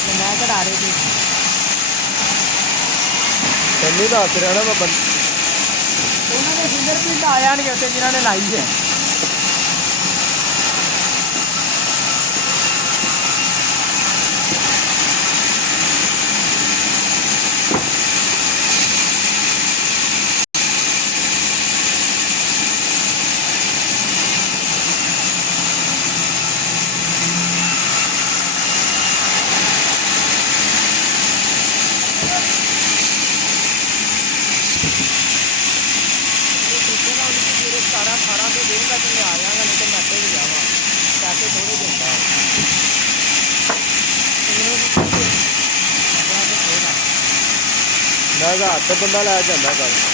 ਤੇ ਮੈਂ ਕਢਾ ਰਹੀ ਸੀ ਤੈਨੂੰ ਦੱਸ ਰਿਹਾ ਨਾ ਮੈਂ ਉਹਨਾਂ ਦੇ ਫਿੰਗਰਪ੍ਰਿੰਟ ਆ ਜਾਣਗੇ ਉੱਤੇ ਜਿਨ੍ਹਾਂ ਨੇ ਲਾਈ ਹੈ। सारा 1800 देगा तो मैं आ जाऊँगा, नहीं तो मैं अड्डे भी जाऊँगा, पैसे थोड़े देता मैं हज़ार तो बंदा लै जाता कर